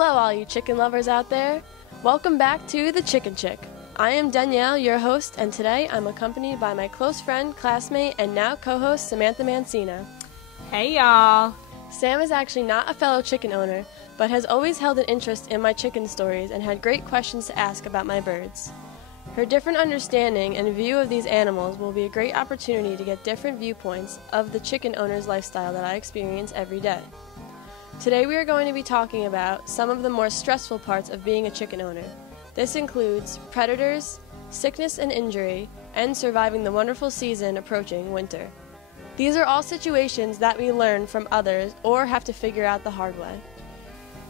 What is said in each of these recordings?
Hello all you chicken lovers out there. Welcome back to The Chicken Chick. I am Danielle, your host, and today I'm accompanied by my close friend, classmate, and now co-host Samantha Mancina. Hey y'all! Sam is actually not a fellow chicken owner, but has always held an interest in my chicken stories and had great questions to ask about my birds. Her different understanding and view of these animals will be a great opportunity to get different viewpoints of the chicken owner's lifestyle that I experience every day. Today we are going to be talking about some of the more stressful parts of being a chicken owner. This includes predators, sickness and injury, and surviving the wonderful season approaching winter. These are all situations that we learn from others or have to figure out the hard way.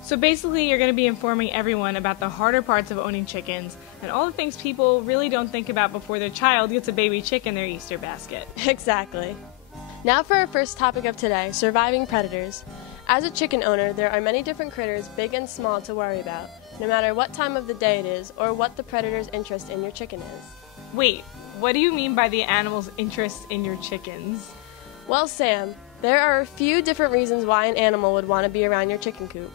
So basically you're going to be informing everyone about the harder parts of owning chickens and all the things people really don't think about before their child gets a baby chick in their Easter basket. Exactly. Now for our first topic of today, surviving predators. As a chicken owner, there are many different critters, big and small, to worry about, no matter what time of the day it is or what the predator's interest in your chicken is. Wait, what do you mean by the animal's interest in your chickens? Well, Sam, there are a few different reasons why an animal would want to be around your chicken coop.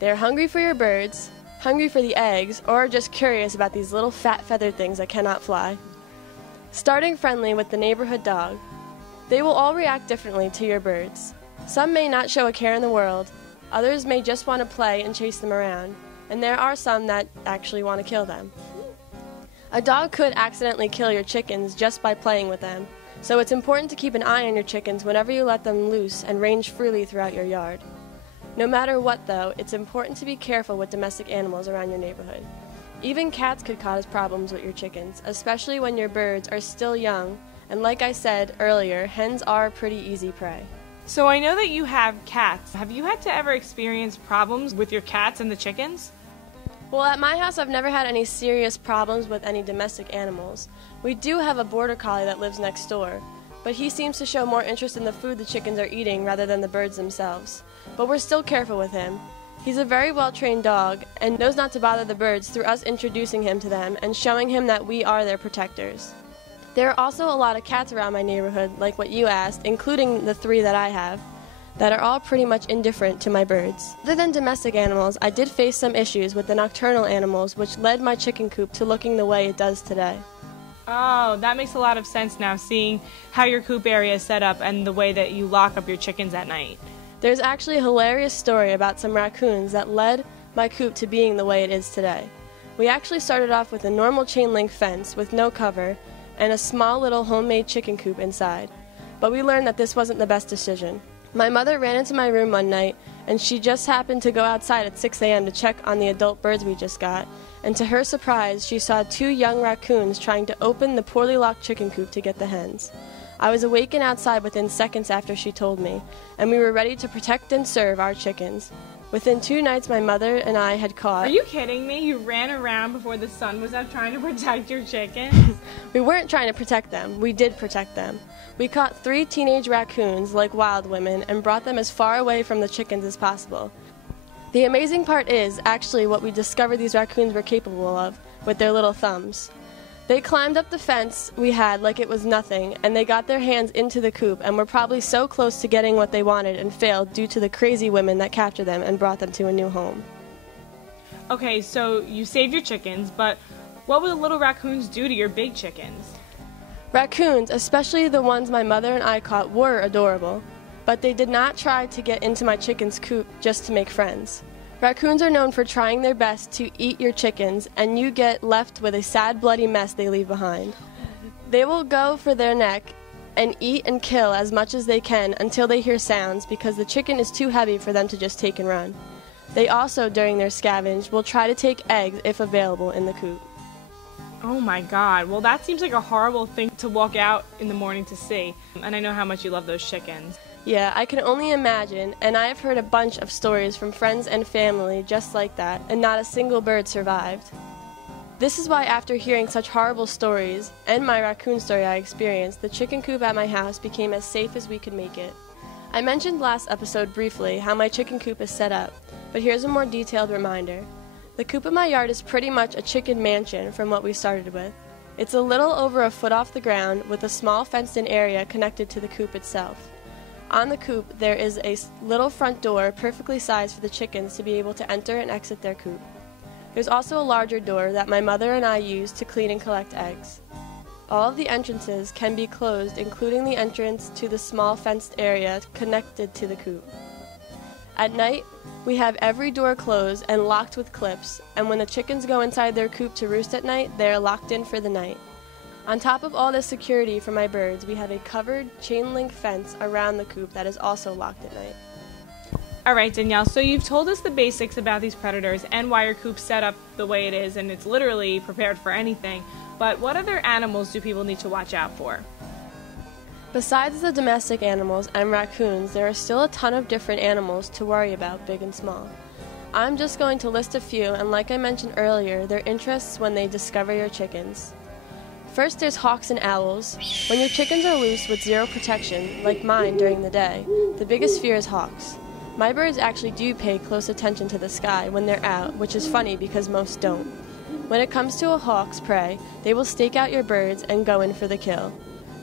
They're hungry for your birds, hungry for the eggs, or just curious about these little fat feathered things that cannot fly. Starting friendly with the neighborhood dog. They will all react differently to your birds. Some may not show a care in the world, others may just want to play and chase them around, and there are some that actually want to kill them. A dog could accidentally kill your chickens just by playing with them, so it's important to keep an eye on your chickens whenever you let them loose and range freely throughout your yard. No matter what though, it's important to be careful with domestic animals around your neighborhood. Even cats could cause problems with your chickens, especially when your birds are still young, and like I said earlier, hens are pretty easy prey. So I know that you have cats. Have you had to ever experience problems with your cats and the chickens? Well, at my house I've never had any serious problems with any domestic animals. We do have a border collie that lives next door, but he seems to show more interest in the food the chickens are eating rather than the birds themselves. But we're still careful with him. He's a very well-trained dog and knows not to bother the birds through us introducing him to them and showing him that we are their protectors. There are also a lot of cats around my neighborhood, like what you asked, including the 3 that I have, that are all pretty much indifferent to my birds. Other than domestic animals, I did face some issues with the nocturnal animals, which led my chicken coop to looking the way it does today. Oh, that makes a lot of sense now, seeing how your coop area is set up and the way that you lock up your chickens at night. There's actually a hilarious story about some raccoons that led my coop to being the way it is today. We actually started off with a normal chain link fence with no cover and a small little homemade chicken coop inside. But we learned that this wasn't the best decision. My mother ran into my room one night, and she just happened to go outside at 6 a.m. to check on the adult birds we just got, and to her surprise, she saw 2 young raccoons trying to open the poorly locked chicken coop to get the hens. I was awakened outside within seconds after she told me, and we were ready to protect and serve our chickens. Within 2 nights, my mother and I had caught... Are you kidding me? You ran around before the sun was up trying to protect your chickens? We weren't trying to protect them. We did protect them. We caught 3 teenage raccoons like wild women and brought them as far away from the chickens as possible. The amazing part is actually what we discovered these raccoons were capable of with their little thumbs. They climbed up the fence we had like it was nothing, and they got their hands into the coop and were probably so close to getting what they wanted and failed due to the crazy women that captured them and brought them to a new home. Okay, so you saved your chickens, but what would the little raccoons do to your big chickens? Raccoons, especially the ones my mother and I caught, were adorable, but they did not try to get into my chicken's coop just to make friends. Raccoons are known for trying their best to eat your chickens, and you get left with a sad, bloody mess they leave behind. They will go for their neck and eat and kill as much as they can until they hear sounds because the chicken is too heavy for them to just take and run. They also, during their scavenge, will try to take eggs if available in the coop. Oh my god, well that seems like a horrible thing to walk out in the morning to see, and I know how much you love those chickens. Yeah, I can only imagine, and I have heard a bunch of stories from friends and family just like that, and not a single bird survived. This is why after hearing such horrible stories, and my raccoon story I experienced, the chicken coop at my house became as safe as we could make it. I mentioned last episode briefly how my chicken coop is set up, but here's a more detailed reminder. The coop in my yard is pretty much a chicken mansion from what we started with. It's a little over a foot off the ground with a small fenced-in area connected to the coop itself. On the coop, there is a little front door perfectly sized for the chickens to be able to enter and exit their coop. There's also a larger door that my mother and I use to clean and collect eggs. All of the entrances can be closed, including the entrance to the small fenced area connected to the coop. At night, we have every door closed and locked with clips, and when the chickens go inside their coop to roost at night, they are locked in for the night. On top of all this security for my birds, we have a covered chain link fence around the coop that is also locked at night. Alright, Danielle, so you've told us the basics about these predators and why your coop's set up the way it is, and it's literally prepared for anything. But what other animals do people need to watch out for? Besides the domestic animals and raccoons, there are still a ton of different animals to worry about, big and small. I'm just going to list a few, and like I mentioned earlier, their interests when they discover your chickens. First, there's hawks and owls. When your chickens are loose with zero protection, like mine during the day, the biggest fear is hawks. My birds actually do pay close attention to the sky when they're out, which is funny because most don't. When it comes to a hawk's prey, they will stake out your birds and go in for the kill.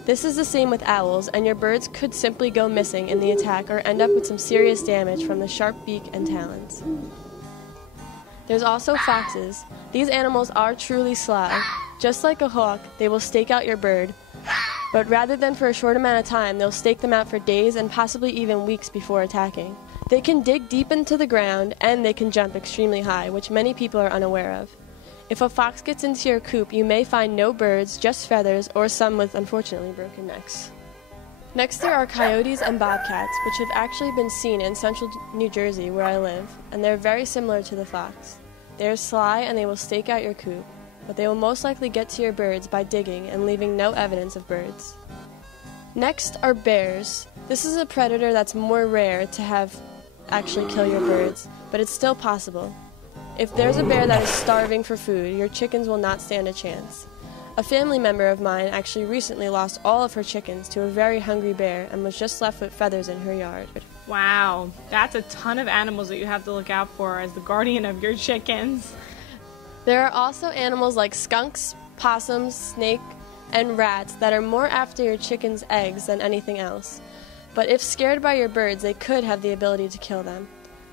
This is the same with owls, and your birds could simply go missing in the attack or end up with some serious damage from the sharp beak and talons. There's also foxes. These animals are truly sly. Just like a hawk, they will stake out your bird, but rather than for a short amount of time, they'll stake them out for days and possibly even weeks before attacking. They can dig deep into the ground, and they can jump extremely high, which many people are unaware of. If a fox gets into your coop, you may find no birds, just feathers, or some with, unfortunately, broken necks. Next, there are coyotes and bobcats, which have actually been seen in central New Jersey, where I live, and they're very similar to the fox. They are sly, and they will stake out your coop, but they will most likely get to your birds by digging and leaving no evidence of birds. Next are bears. This is a predator that's more rare to have actually kill your birds, but it's still possible. If there's a bear that is starving for food, your chickens will not stand a chance. A family member of mine actually recently lost all of her chickens to a very hungry bear and was just left with feathers in her yard. Wow, that's a ton of animals that you have to look out for as the guardian of your chickens. There are also animals like skunks, possums, snake, and rats that are more after your chicken's eggs than anything else. But if scared by your birds, they could have the ability to kill them.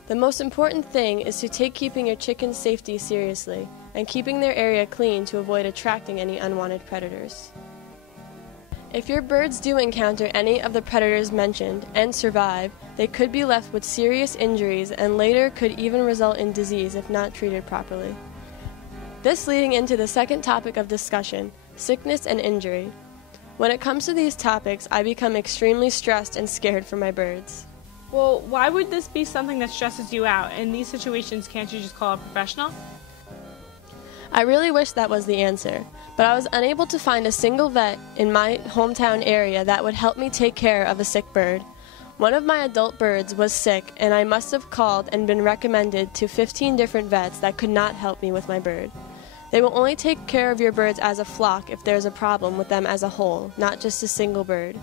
The most important thing is to take keeping your chicken's safety seriously and keeping their area clean to avoid attracting any unwanted predators. If your birds do encounter any of the predators mentioned and survive, they could be left with serious injuries and later could even result in disease if not treated properly. This leading into the second topic of discussion, sickness and injury. When it comes to these topics, I become extremely stressed and scared for my birds. Well, why would this be something that stresses you out? In these situations, can't you just call a professional? I really wish that was the answer, but I was unable to find a single vet in my hometown area that would help me take care of a sick bird. One of my adult birds was sick, and I must have called and been recommended to 15 different vets that could not help me with my bird. They will only take care of your birds as a flock if there's a problem with them as a whole, not just a single bird.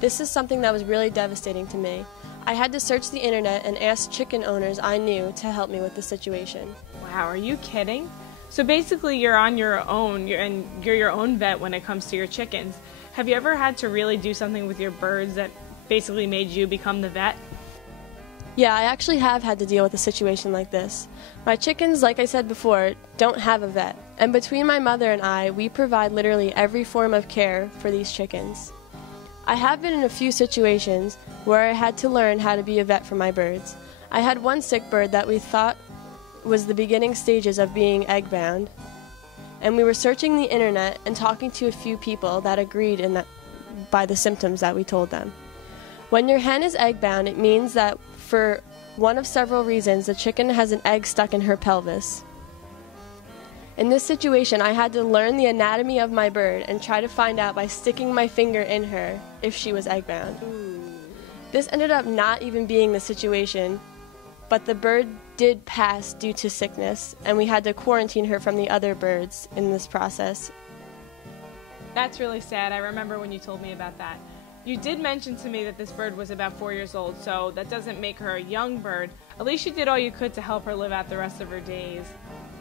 This is something that was really devastating to me. I had to search the internet and ask chicken owners I knew to help me with the situation. Wow, are you kidding? So basically you're on your own, you're your own vet when it comes to your chickens. Have you ever had to really do something with your birds that basically made you become the vet? Yeah, I actually have had to deal with a situation like this. My chickens, like I said before, don't have a vet. And between my mother and I, we provide literally every form of care for these chickens. I have been in a few situations where I had to learn how to be a vet for my birds. I had one sick bird that we thought was the beginning stages of being egg-bound, and we were searching the internet and talking to a few people that agreed by the symptoms that we told them. When your hen is egg-bound, it means that for one of several reasons, the chicken has an egg stuck in her pelvis. In this situation, I had to learn the anatomy of my bird and try to find out by sticking my finger in her if she was egg-bound. This ended up not even being the situation, but the bird did pass due to sickness, and we had to quarantine her from the other birds in this process. That's really sad. I remember when you told me about that. You did mention to me that this bird was about 4 years old, so that doesn't make her a young bird. At least you did all you could to help her live out the rest of her days.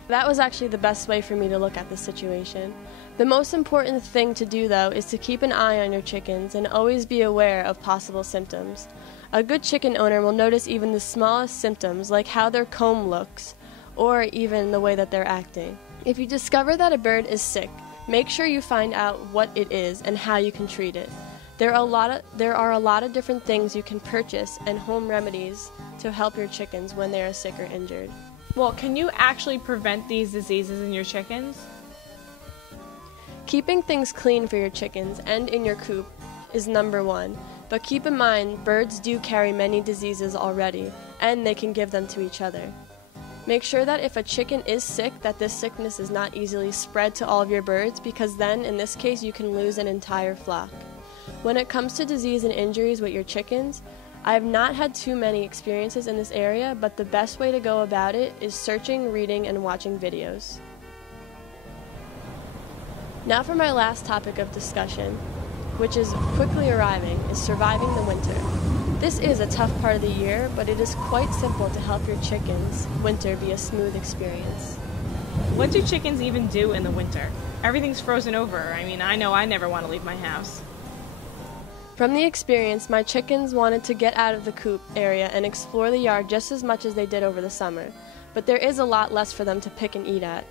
That was actually the best way for me to look at the situation. The most important thing to do, though, is to keep an eye on your chickens and always be aware of possible symptoms. A good chicken owner will notice even the smallest symptoms, like how their comb looks, or even the way that they're acting. If you discover that a bird is sick, make sure you find out what it is and how you can treat it. There are a lot of different things you can purchase and home remedies to help your chickens when they are sick or injured. Well, can you actually prevent these diseases in your chickens? Keeping things clean for your chickens and in your coop is number one, but keep in mind birds do carry many diseases already, and they can give them to each other. Make sure that if a chicken is sick, that this sickness is not easily spread to all of your birds, because then, in this case, you can lose an entire flock. When it comes to disease and injuries with your chickens, I have not had too many experiences in this area, but the best way to go about it is searching, reading, and watching videos. Now for my last topic of discussion, which is quickly arriving, is surviving the winter. This is a tough part of the year, but it is quite simple to help your chickens' winter be a smooth experience. What do chickens even do in the winter? Everything's frozen over. I know I never want to leave my house. From the experience, my chickens wanted to get out of the coop area and explore the yard just as much as they did over the summer, but there is a lot less for them to pick and eat at.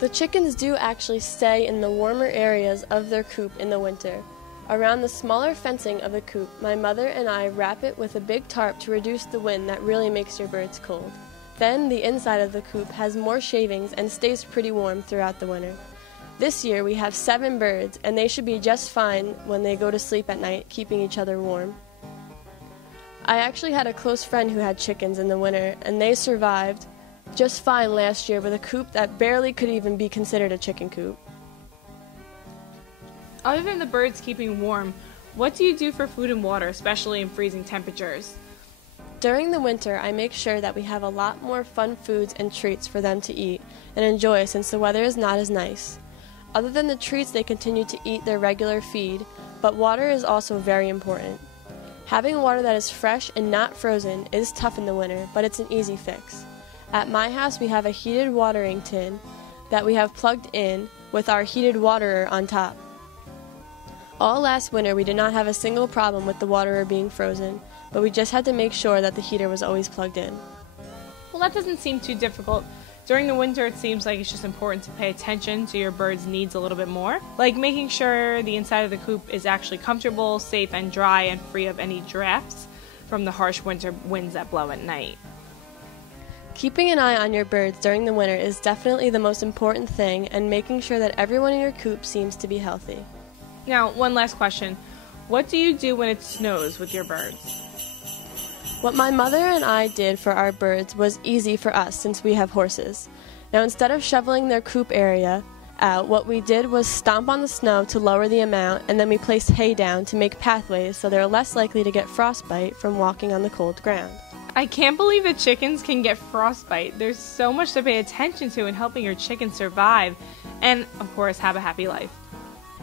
The chickens do actually stay in the warmer areas of their coop in the winter. Around the smaller fencing of the coop, my mother and I wrap it with a big tarp to reduce the wind that really makes your birds cold. Then the inside of the coop has more shavings and stays pretty warm throughout the winter. This year we have 7 birds, and they should be just fine when they go to sleep at night, keeping each other warm. I actually had a close friend who had chickens in the winter, and they survived just fine last year with a coop that barely could even be considered a chicken coop. Other than the birds keeping warm, what do you do for food and water, especially in freezing temperatures? During the winter, I make sure that we have a lot more fun foods and treats for them to eat and enjoy since the weather is not as nice. Other than the treats, they continue to eat their regular feed, but water is also very important. Having water that is fresh and not frozen is tough in the winter, but it's an easy fix. At my house, we have a heated watering tin that we have plugged in with our heated waterer on top. All last winter, we did not have a single problem with the waterer being frozen, but we just had to make sure that the heater was always plugged in. Well, that doesn't seem too difficult. During the winter, it seems like it's just important to pay attention to your bird's needs a little bit more, like making sure the inside of the coop is actually comfortable, safe, and dry, and free of any drafts from the harsh winter winds that blow at night. Keeping an eye on your birds during the winter is definitely the most important thing, and making sure that everyone in your coop seems to be healthy. Now, one last question. What do you do when it snows with your birds? What my mother and I did for our birds was easy for us since we have horses. Now, instead of shoveling their coop area out, what we did was stomp on the snow to lower the amount, and then we placed hay down to make pathways so they're less likely to get frostbite from walking on the cold ground. I can't believe that chickens can get frostbite. There's so much to pay attention to in helping your chickens survive and, of course, have a happy life.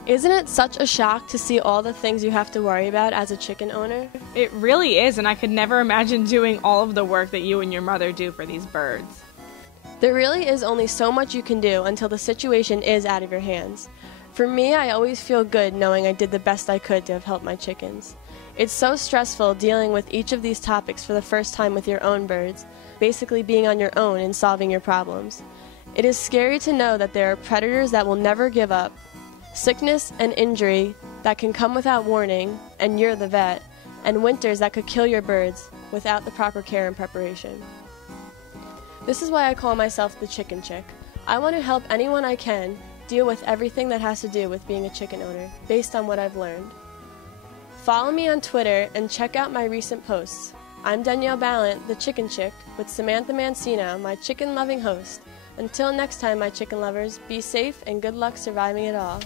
Isn't it such a shock to see all the things you have to worry about as a chicken owner? It really is, and I could never imagine doing all of the work that you and your mother do for these birds. There really is only so much you can do until the situation is out of your hands. For me, I always feel good knowing I did the best I could to have helped my chickens. It's so stressful dealing with each of these topics for the first time with your own birds, basically being on your own and solving your problems. It is scary to know that there are predators that will never give up, sickness and injury that can come without warning, and you're the vet, and winters that could kill your birds without the proper care and preparation. This is why I call myself the Chicken Chick. I want to help anyone I can deal with everything that has to do with being a chicken owner, based on what I've learned. Follow me on Twitter and check out my recent posts. I'm Danielle Ballant, the Chicken Chick, with Samantha Mancino, my chicken-loving host. Until next time, my chicken lovers, be safe and good luck surviving it all.